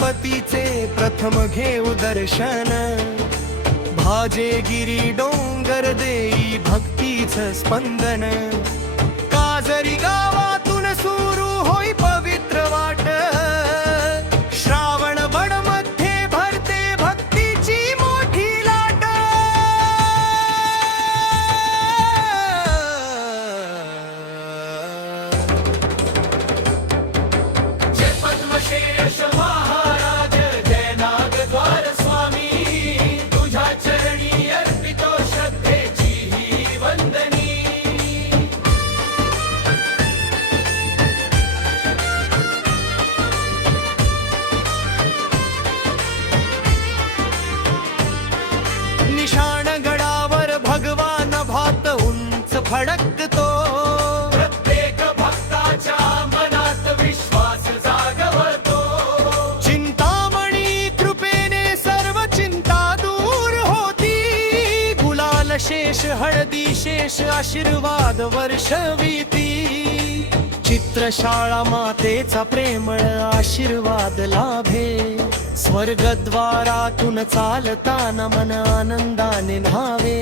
गणपतीचे प्रथम घेऊ दर्शन, भाजे गिरी डोंगर देई भक्तीचं स्पंदन, काजरी गावातून सुरू होई पवित्र वाट, श्रावण बड मध्ये भरते भक्तीची मोठी लाट। जय पद्मशेष महाराज, जय नागद्वार स्वामी, तुझ्या चरणी अर्पितो श्रद्धेची ही वंदनी। निशाण गडावर भगवान भात उंच फडकतो, प्रत्येक भक्ताच्या मनात विश्वास जागवतो, चिंतामणी कृपेने सर्व चिंता दूर होती, गुलाल शेष हळदी शेष आशीर्वाद वर्षविती, चित्रशाळा मातेचा प्रेमळ आशीर्वाद लाभे, स्वर्गद्वारातून चालताना मन आनंदाने न्हावे।